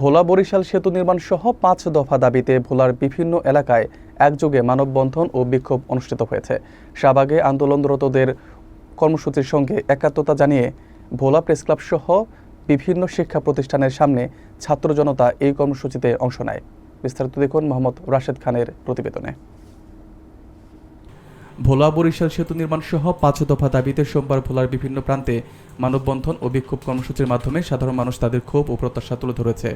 ভোলা বরিশাল সেতু নির্মাণ সহ ৫ দফা দাবিতে ভোলার বিভিন্ন এলাকায় একযোগে মানববন্ধন ও বিক্ষোভ অনুষ্ঠিত হয়েছে। শাহবাগে আন্দোলনরতদের কর্মসূচির সঙ্গে একাত্মতা জানিয়ে ভোলা প্রেসক্লাব সহ বিভিন্ন শিক্ষা প্রতিষ্ঠানের সামনে ছাত্র জনতা এই কর্মসূচিতে অংশ নেয়। বিস্তারিত দেখুন মোহাম্মদ রাশেদ খানের প্রতিবেদনে। ভোলা বরিশাল সেতু নির্মাণ সহ ৫ দফা দাবিতে সোমবার ভোলার বিভিন্ন প্রান্তে মানববন্ধন ও বিক্ষোভ কর্মসূচির মাধ্যমে সাধারণ মানুষ তাদের ক্ষোভ ও প্রত্যাশা তুলে ধরেছে।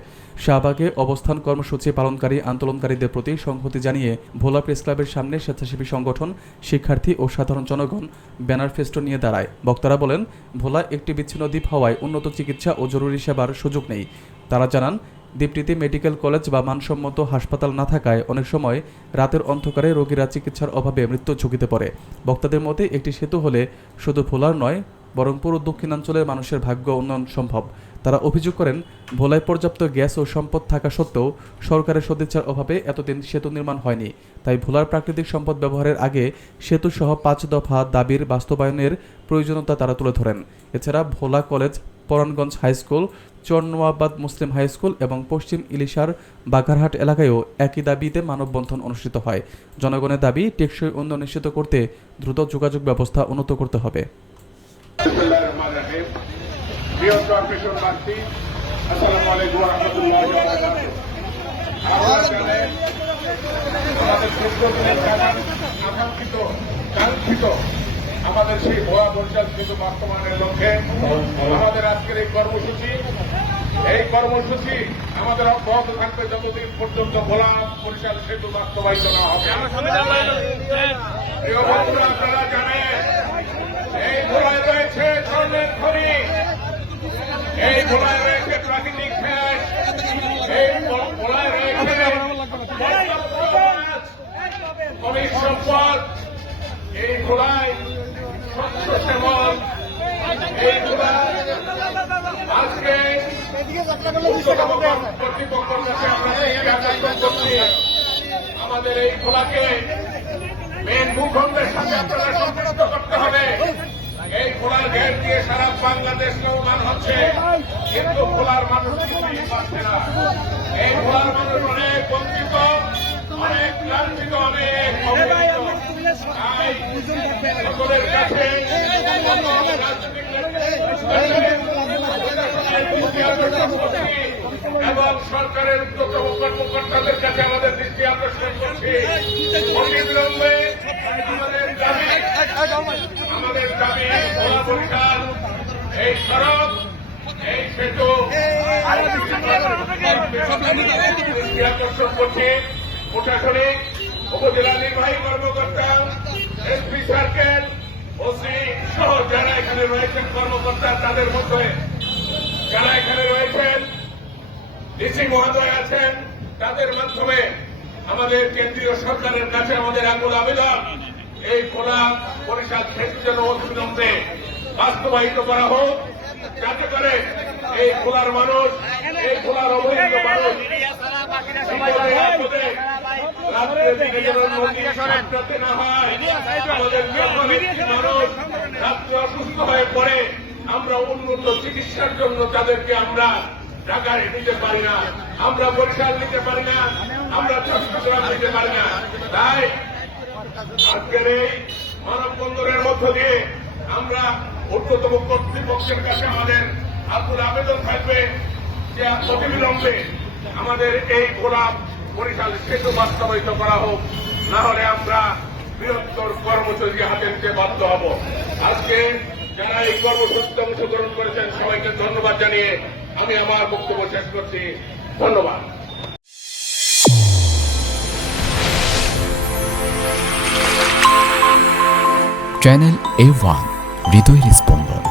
শাহবাগে অবস্থান কর্মসূচি পালনকারী আন্দোলনকারীদের প্রতি সংহতি জানিয়ে ভোলা প্রেস ক্লাবের সামনে স্বেচ্ছাসেবী সংগঠন, শিক্ষার্থী ও সাধারণ জনগণ ব্যানার ফেস্টুন নিয়ে দাঁড়ায়। বক্তারা বলেন, ভোলা একটি বিচ্ছিন্ন দ্বীপ হওয়ায় উন্নত চিকিৎসা ও জরুরি সেবার সুযোগ নেই। তারা জানান, দ্বীপটিতে মেডিকেল কলেজ বা মানসম্মত হাসপাতাল না থাকায় অনেক সময় রাতের অন্ধকারে রোগীরা চিকিৎসার অভাবে মৃত্যু ঝুঁকিতে পড়ে। বক্তাদের মতে একটি সেতু হলে শুধু ভোলার নয়, বরং পুরো দক্ষিণাঞ্চলের মানুষের ভাগ্য উন্নয়ন সম্ভব। তারা অভিযোগ করেন, ভোলায় পর্যাপ্ত গ্যাস ও সম্পদ থাকা সত্ত্বেও সরকারের সদিচ্ছার অভাবে এতদিন সেতু নির্মাণ হয়নি। তাই ভোলার প্রাকৃতিক সম্পদ ব্যবহারের আগে সেতু সহ ৫ দফা দাবির বাস্তবায়নের প্রয়োজনীয়তা তারা তুলে ধরেন। এছাড়া ভোলা college, Paranganj high school, Charnoabad Muslim high school এবং পশ্চিম ইলিশার বাঘারহাট এলাকায়ও একই দাবিতে মানববন্ধন অনুষ্ঠিত হয়। জনগণের দাবি, টেকসই উন্নয়ন নিশ্চিত করতে দ্রুত যোগাযোগ ব্যবস্থা উন্নত করতে হবে। আমাদের সেই ভোলা বরিশাল সেতু বাস্তবায়নের লক্ষ্যে আমাদের আজকের এই কর্মসূচি আমাদের অব্যাহত থাকবে যতদিন পর্যন্ত ভোলা বরিশাল সেতু বাস্তবায়িত না হবে। প্রিয় বন্ধুরা, আপনারা জানেন, এই ভোলায় রয়েছে স্বর্ণের খনি, এই ভোলায় রয়েছে প্রাকৃতিক গ্যাস, এই ভোলায় রয়েছে খনিজ সম্পদ, এই ভোলায় স্বচ্ছ সেবন, এই ভোলায় আজকে কর্তৃপক্ষের কাছে আমরা আবেদন করছি, আমাদের এই ভোলাকে মেন ভূখণ্ডের সাথে আপনারা সম্পৃক্ত করতে হবে। এই ভোলার ঘের দিয়ে সারা বাংলাদেশ চলমান হচ্ছে, কিন্তু ভোলার মানুষ কিছুই পাচ্ছে না। এই ভোলার মানুষ অনেক বঞ্চিত, অনেক লাঞ্ছিত, অনেক সকলের কাছে এবং সরকারের উচ্চতম কর্মকর্তাদের কাছে আমাদের দৃষ্টি আকর্ষণ করছি, অবিলম্বে আমাদের দাবি ভোলা বরিশাল এই সড়ক, এই সেতু দৃষ্টি আকর্ষণ করছি। প্রশাসনিক উপজেলা নির্বাহী কর্মকর্তা, এসপি সার্কেল, ওসি সহ যারা এখানে রয়েছেন কর্মকর্তা, তাদের মধ্যে যারা এখানে রয়েছেন ডিসি মহোদয় আছেন, তাদের মাধ্যমে আমাদের কেন্দ্রীয় সরকারের কাছে আমাদের আকুল আবেদন, এই ভোলা বরিশাল সেতু যেন অবিলম্বে বাস্তবায়িত করা হোক, যাতে করে এই ভোলার মানুষ, এই ভোলার অবৈধ মানুষ রাত্রে দিকে যেন নদী সাঁতরাতে না হয়। আমাদের মানুষ রাত্রে অসুস্থ হয়ে পড়ে, আমরা উন্নত চিকিৎসার জন্য তাদেরকে আমরা ঢাকায় নিতে পারি না, আমরা বরিশাল নিতে পারি না, আমরা চট্টগ্রাম নিতে পারি না। তাই আজকের এই মানববন্ধনের মধ্য দিয়ে আমরা ঊর্ধ্বতম কর্তৃপক্ষের কাছে আমাদের আকুল আবেদন থাকবে যে অবিলম্বে আমাদের এই ভোলা বরিশাল সেতু বাস্তবায়িত করা হোক, না হলে আমরা বৃহত্তর কর্মসূচি হাতে নিতে বাধ্য হব। আজকে যারা এই কর্মসূচিতে অংশগ্রহণ করেছেন সবাইকে ধন্যবাদ জানিয়ে আমি আমার বক্তব্য শেষ করছি। ধন্যবাদ। চ্যানেল A1 হৃদয়ের স্পন্দন।